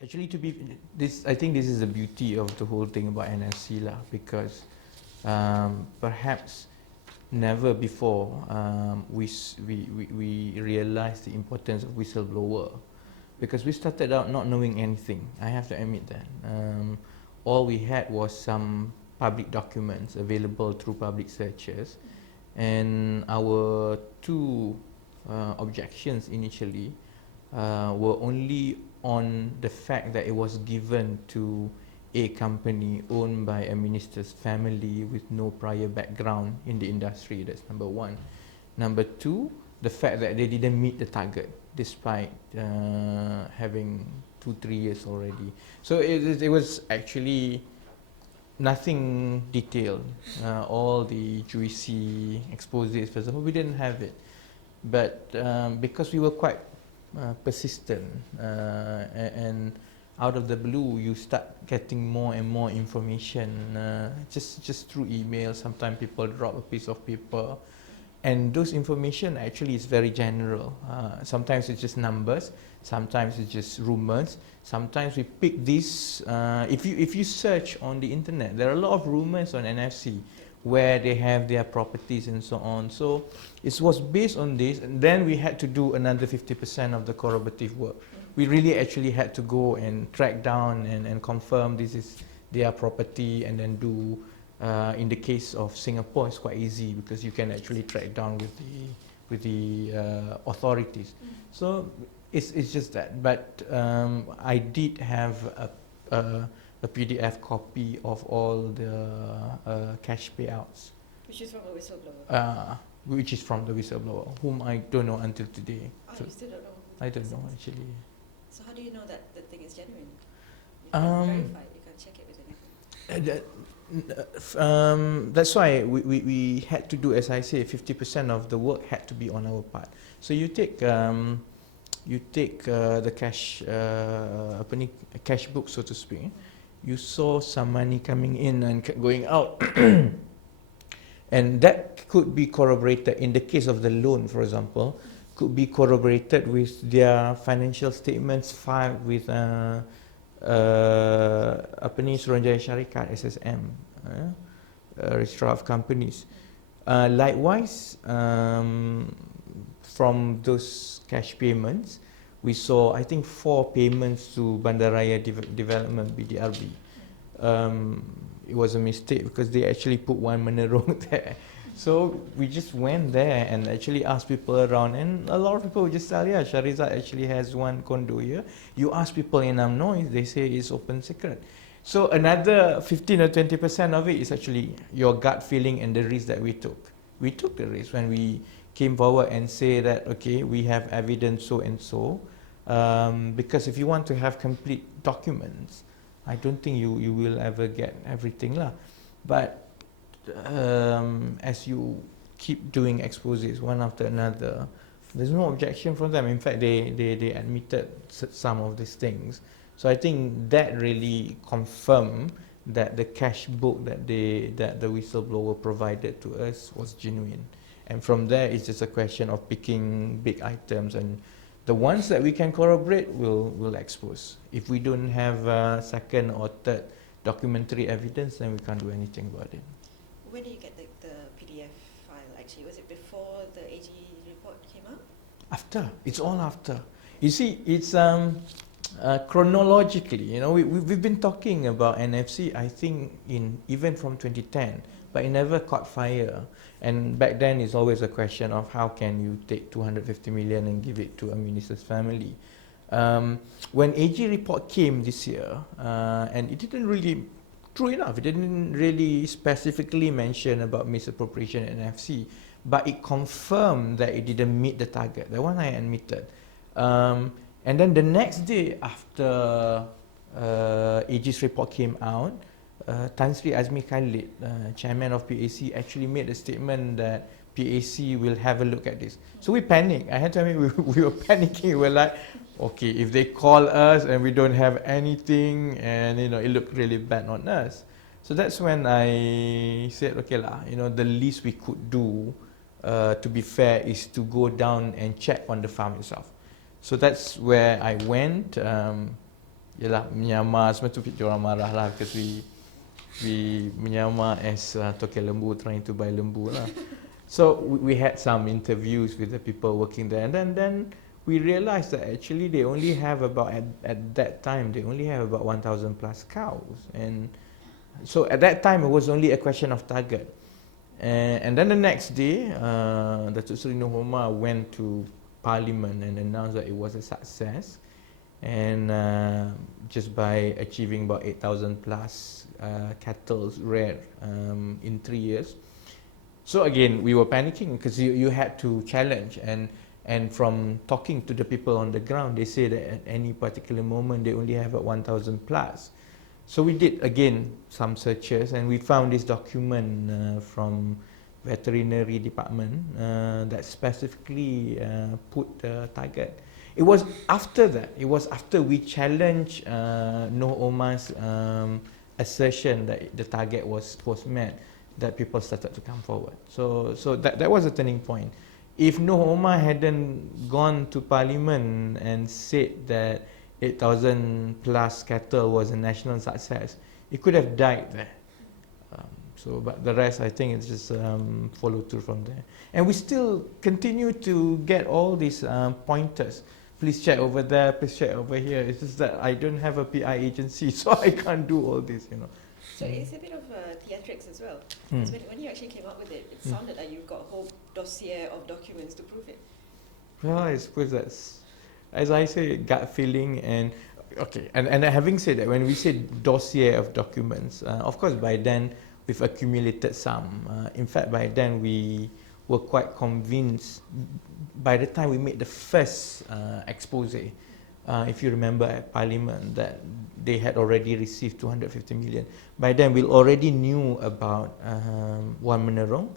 Actually, I think this is the beauty of the whole thing about NFC lah, because perhaps never before we realized the importance of whistleblower, because we started out not knowing anything. I have to admit that. All we had was some public documents available through public searches, and our two objections initially were only on the fact that it was given to a company owned by a minister's family with no prior background in the industry. That's number one. Number two, the fact that they didn't meet the target despite having 2-3 years already. So it was actually nothing detailed. All the juicy exposés, for example, we didn't have it. But because we were quite persistent, and out of the blue you start getting more and more information, just through email. Sometimes people drop a piece of paper, and those information actually is very general. Sometimes it's just numbers, sometimes it's just rumors, sometimes we pick this. If you search on the internet, there are a lot of rumors on NFC where they have their properties and so on. So it was based on this, and then we had to do another 50% of the corroborative work. We really actually had to go and track down and confirm this is their property, and then do, in the case of Singapore, it's quite easy because you can actually track down with the authorities. So it's just that. But I did have a PDF copy of all the cash payouts. Which is from the whistleblower? Which is from the whistleblower, whom I don't know until today. Oh, so you still don't know? I don't know, actually. So how do you know that the thing is genuine? You can't verify it, you can't check it with anything. That's why we had to do, as I say, 50% of the work had to be on our part. So you take the cash, cash book, so to speak. You saw some money coming in and going out, and that could be corroborated. In the case of the loan, for example, could be corroborated with their financial statements filed with Suruhanjaya Syarikat, SSM, Registrar of Companies. Likewise, from those cash payments, we saw, I think, 4 payments to Bandaraya Development, BDRB. It was a mistake because they actually put one Menerong there. So we just went there and actually asked people around, and a lot of people would just tell, yeah, Shahrizad actually has one condo here. You ask people in UMNO, they say it's open secret. So another 15 or 20% of it is actually your gut feeling and the risk that we took. We took the risk when we came forward and say that, okay, we have evidence so and so, because if you want to have complete documents, I don't think you will ever get everything lah. But as you keep doing exposés one after another, there's no objection from them. In fact, they admitted some of these things. So I think that really confirmed that the cash book that the whistleblower provided to us was genuine. And from there, it's just a question of picking big items, and the ones that we can corroborate, we'll expose. If we don't have second or third documentary evidence, then we can't do anything about it. When did you get the PDF file actually? Was it before the AG report came out? After. It's all after. You see, it's chronologically, you know, we've been talking about NFC, I think, even from 2010, but it never caught fire. And back then, it's always a question of how can you take 250 million and give it to a minister's family. When AG report came this year, and it didn't really, true enough, it didn't really specifically mention about misappropriation at NFC, but it confirmed that it didn't meet the target. The one I admitted. And then the next day after AG's report came out, Tan Sri Azmi Khalid, chairman of PAC, actually made a statement that PAC will have a look at this. So we panicked. I had to admit, we were panicking. We were like, okay, if they call us and we don't have anything, and you know, it looked really bad on us. So that's when I said, okay lah, you know, the least we could do, to be fair, is to go down and check on the farm itself. So that's where I went. Yelah, menyamar semua tu orang marah lah because we menyamar as toke lembu trying to buy lembu lah. So we had some interviews with the people working there, and then we realized that actually they only have about at that time they only have about 1,000 plus cows, and so at that time it was only a question of target. And then the next day, Datuk Seri Noh Omar went to Parliament and announced that it was a success, and just by achieving about 8,000 plus cattle reared in 3 years. So again, we were panicking because you had to challenge, and from talking to the people on the ground, they say that at any particular moment they only have 1,000 plus. So we did again some searches, and we found this document from veterinary department that specifically put the target. It was after that, it was after we challenged Noh Omar's assertion that the target was met, that people started to come forward. So that was a turning point. If Noh Omar hadn't gone to Parliament and said that 8,000 plus cattle was a national success, it could have died there. But the rest, I think, it's just follow through from there. And we still continue to get all these pointers. Please check over there, please check over here. It's just that I don't have a PI agency, so I can't do all this, you know. So it's a bit of theatrics as well. When you actually came up with it, it sounded like you've got a whole dossier of documents to prove it. Well, I suppose that's, as I say, gut feeling. And okay, and having said that, when we say dossier of documents, of course by then we've accumulated some. In fact, by then we were quite convinced. By the time we made the first expose, if you remember at Parliament, that they had already received 250 million. By then we already knew about Wan Menerong.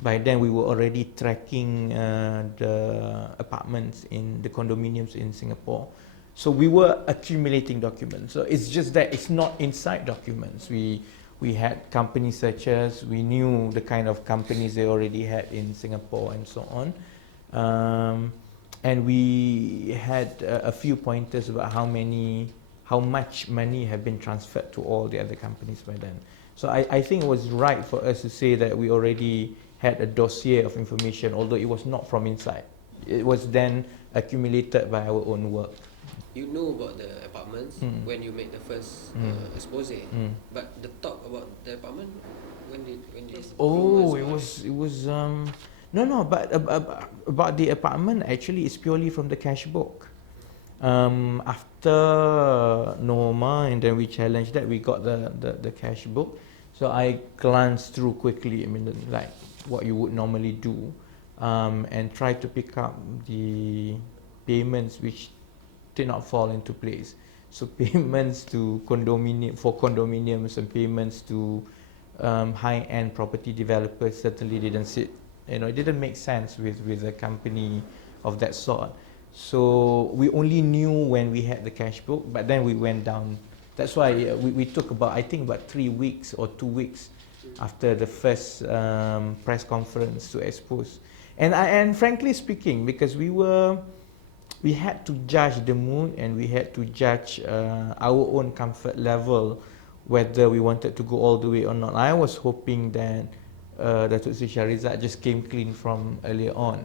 By then we were already tracking the apartments in the condominiums in Singapore. So we were accumulating documents. So it's just that it's not inside documents. We had company searches, we knew the kind of companies they already had in Singapore and so on. And we had a few pointers about how much money had been transferred to all the other companies by then. So I think it was right for us to say that we already had a dossier of information, although it was not from inside. It was then accumulated by our own work. You know about the apartments when you made the first expose, but the talk about the apartment, when did Oh, it was no, but about the apartment, actually it's purely from the cash book. After Noh Omar, and then we challenged that, we got the cash book. So I glanced through quickly, I mean, like what you would normally do, and try to pick up the payments which did not fall into place. So payments to condominiums and payments to high-end property developers certainly didn't sit. You know, it didn't make sense with a company of that sort. So we only knew when we had the cash book, but then we went down. That's why we took I think about 3 weeks or 2 weeks after the first press conference to expose. And frankly speaking, because we had to judge the mood, and we had to judge our own comfort level, whether we wanted to go all the way or not. I was hoping that Datuk Sri Shahrizad just came clean from earlier on,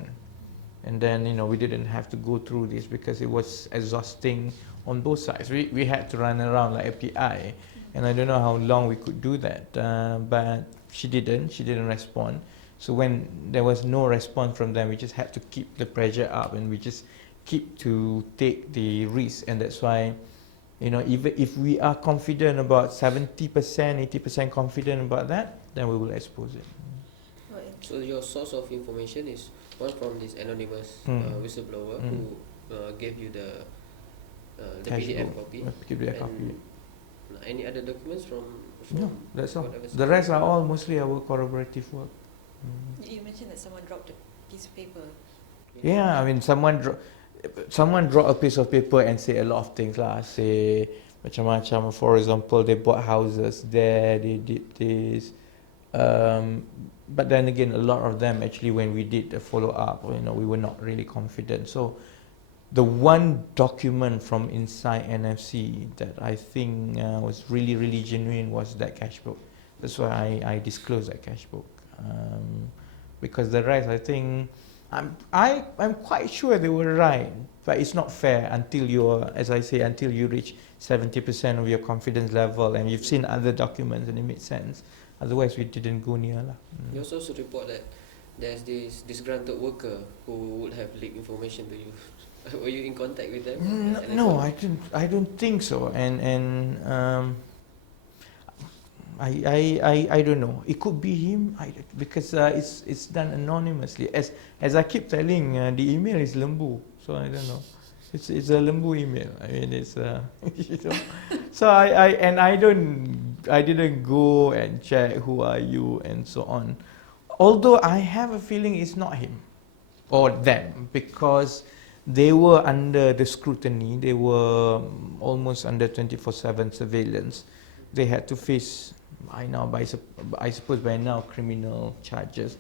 and then, you know, we didn't have to go through this because it was exhausting on both sides. We had to run around like a PI, and I don't know how long we could do that, but she didn't respond. So when there was no response from them, we just had to keep the pressure up, and we just keep to take the risk. And that's why, you know, even if we are confident about 70%, 80% confident about that, then we will expose it. So your source of information is one from this anonymous whistleblower who gave you the PDF copy. PDF copy. Any other documents from No, that's all. The rest are all mostly our corroborative work. You mentioned that someone dropped a piece of paper. Yeah, I mean, someone dropped a piece of paper and say a lot of things lah. Say macam-macam. For example, they bought houses there, they did this. But then again, a lot of them actually, when we did the follow up, you know, we were not really confident. So the one document from inside NFC that I think was really, really genuine was that cash book. That's why I disclosed that cash book. Because the rest, I think, I'm quite sure they were right, but it's not fair until you're, as I say, until you reach 70% of your confidence level and you've seen other documents and it makes sense. Otherwise, we didn't go near lah. You also should report that there's this disgruntled worker who would have leaked information to you. Were you in contact with them? No, I don't think so. And I don't know. It could be him. Because it's done anonymously. As I keep telling, the email is lembu. So I don't know. It's a lembu email. I mean, it's you know. So I didn't go and check who are you and so on. Although I have a feeling it's not him or them, because they were under the scrutiny. They were almost under 24/7 surveillance. They had to face, I suppose by now, criminal charges.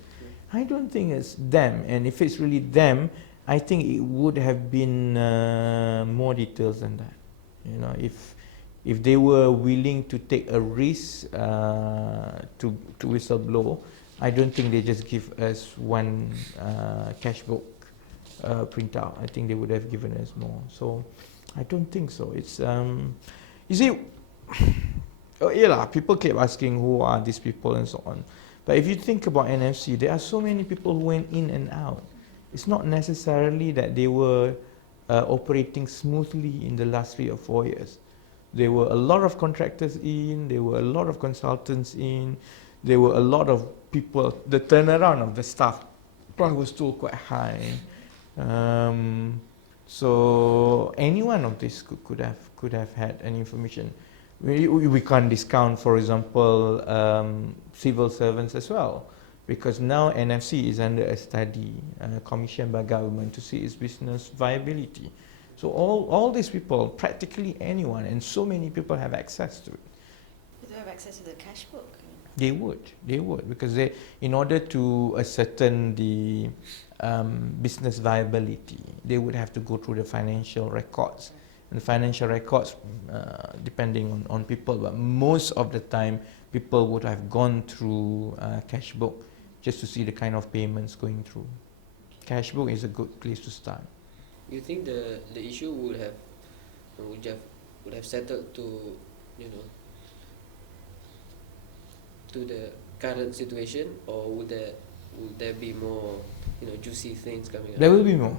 I don't think it's them. And if it's really them, I think it would have been more details than that. You know, if they were willing to take a risk to whistleblow, I don't think they just give us one cash book printout. I think they would have given us more. So I don't think so. It's you see, people keep asking who are these people and so on. But if you think about NFC, there are so many people who went in and out. It's not necessarily that they were operating smoothly in the last 3 or 4 years. There were a lot of contractors in, there were a lot of consultants in, there were a lot of people. The turnaround of the staff probably was still quite high. So any one of these could have had any information. We can't discount, for example, civil servants as well, because now NFC is under a study commissioned by government to see its business viability. So all these people, practically anyone, and so many people have access to it. Do they have access to the cash book? They would, because in order to ascertain the business viability, they would have to go through the financial records. And the financial records, depending on people, but most of the time, people would have gone through cash book just to see the kind of payments going through. Cash book is a good place to start. You think the issue would have settled to, you know, to the current situation, or would there be more, you know, juicy things coming up? There will be more,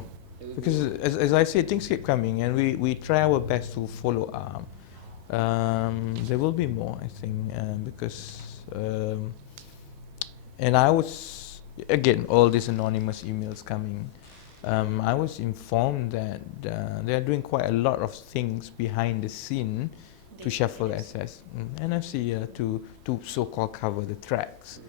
because as I say, things keep coming, and we try our best to follow up. There will be more, I think, because and I was, again, all these anonymous emails coming. I was informed that they are doing quite a lot of things behind the scene to shuffle assets, NFC to so-called cover the tracks.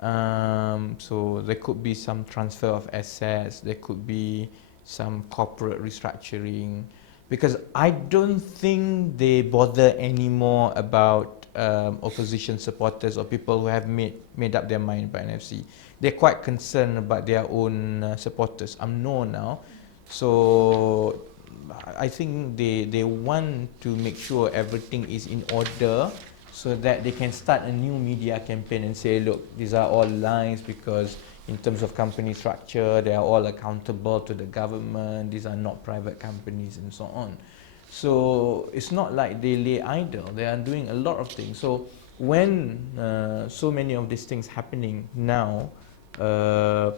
So there could be some transfer of assets, there could be some corporate restructuring, because I don't think they bother anymore about opposition supporters or people who have made up their mind by NFC. They're quite concerned about their own supporters. UMNO now, so I think they want to make sure everything is in order, so that they can start a new media campaign and say, look, these are all lies, because in terms of company structure, they are all accountable to the government, these are not private companies, and so on. So it's not like they lay idle, they are doing a lot of things. So when so many of these things happening now,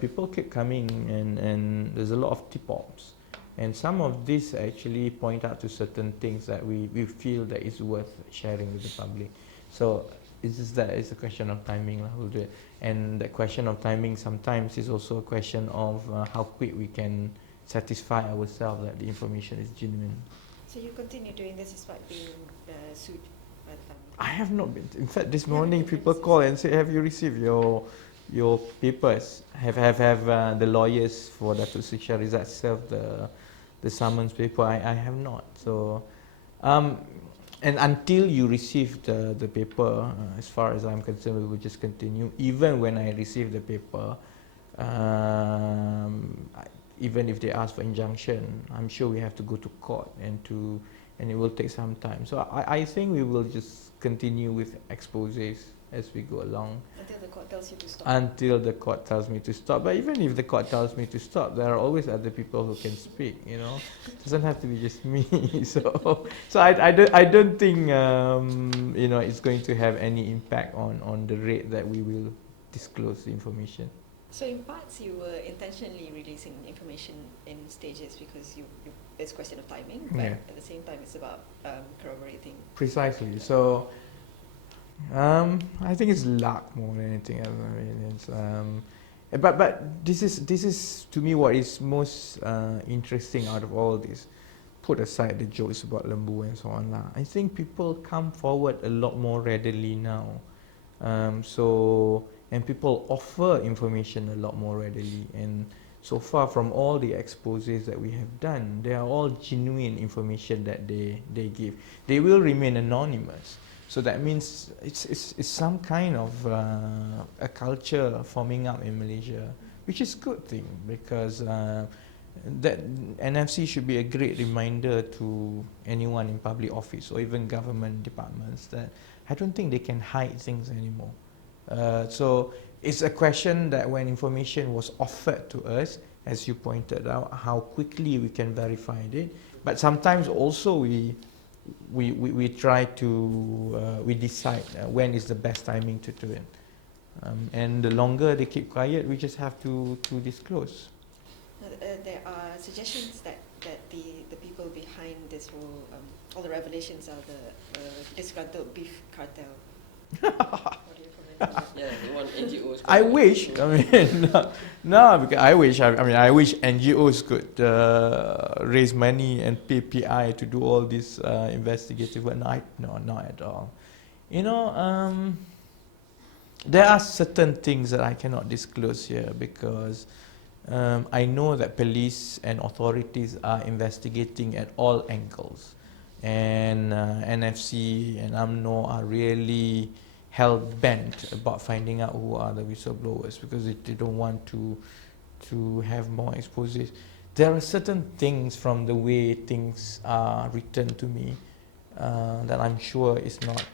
people keep coming, and there's a lot of tip-offs. And some of these actually point out to certain things that we feel that is worth sharing with the public. So it's just that it's a question of timing. We'll do it. And the question of timing sometimes is also a question of how quick we can satisfy ourselves that the information is genuine. So you continue doing this despite being sued by the family? I have not been. In fact, this morning people call and say, have you received your papers? Have the lawyers for Datuk Sri Shahrizad served the summons paper? I have not. So, and until you receive the paper, as far as I'm concerned, we will just continue. Even when I receive the paper, even if they ask for injunction, I'm sure we have to go to court and it will take some time. So I think we will just continue with exposés as we go along. Until the court tells you to stop. Until the court tells me to stop. But even if the court tells me to stop, there are always other people who can speak, you know. It doesn't have to be just me. So I don't think, you know, it's going to have any impact on the rate that we will disclose the information. So in parts you were intentionally releasing information in stages because it's a question of timing, but at the same time it's about corroborating. Precisely. So I think it's luck more than anything else. I mean, it's, but this is to me what is most interesting out of all this. Put aside the jokes about lembu and so on lah. I think people come forward a lot more readily now. And people offer information a lot more readily. And so far from all the exposés that we have done, they are all genuine information that they give. They will remain anonymous. So that means it's some kind of a culture forming up in Malaysia, which is a good thing, because that NFC should be a great reminder to anyone in public office or even government departments that I don't think they can hide things anymore. So it's a question that when information was offered to us, as you pointed out, how quickly we can verify it. But sometimes also we try to we decide when is the best timing to do it. And the longer they keep quiet, we just have to disclose. There are suggestions that the people behind this whole all the revelations are the disgruntled beef cartel. What do you comment on that? Yeah, they want NGOs. I wish. I mean, no, because I wish. I mean, I wish NGOs could raise money and pay PI to do all this investigative work. No, not at all. You know, there are certain things that I cannot disclose here because I know that police and authorities are investigating at all angles, and NFC and UMNO are really hell-bent about finding out who are the whistleblowers because they don't want to have more exposes. There are certain things from the way things are written to me that I'm sure is not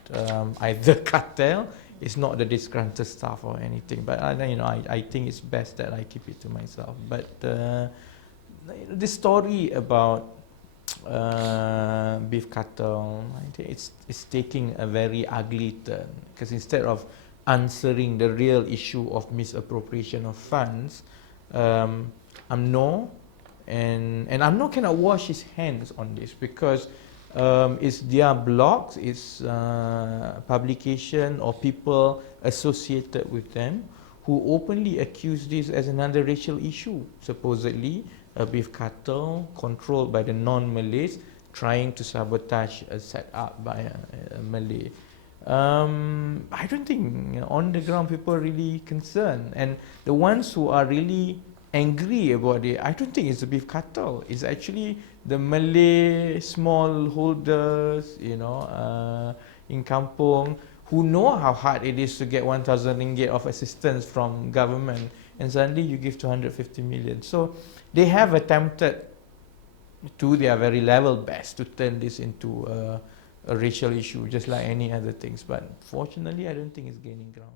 either cartel, it's not the disgruntled staff or anything. But you know, I think it's best that I keep it to myself. But the story about beef cartel, I think it's taking a very ugly turn, because instead of answering the real issue of misappropriation of funds, UMNO and UMNO cannot wash his hands on this because it's their blogs, it's publication or people associated with them who openly accuse this as another racial issue, supposedly a beef cartel controlled by the non-Malays trying to sabotage a set-up by a Malay. I don't think, you know, on the ground people are really concerned, and the ones who are really angry about it, I don't think it's the beef cartel. It's actually the Malay smallholders, you know, in kampung, who know how hard it is to get 1,000 ringgit of assistance from government, and suddenly you give 250 million. So they have attempted to their very level best to turn this into a racial issue, just like any other things. But fortunately, I don't think it's gaining ground.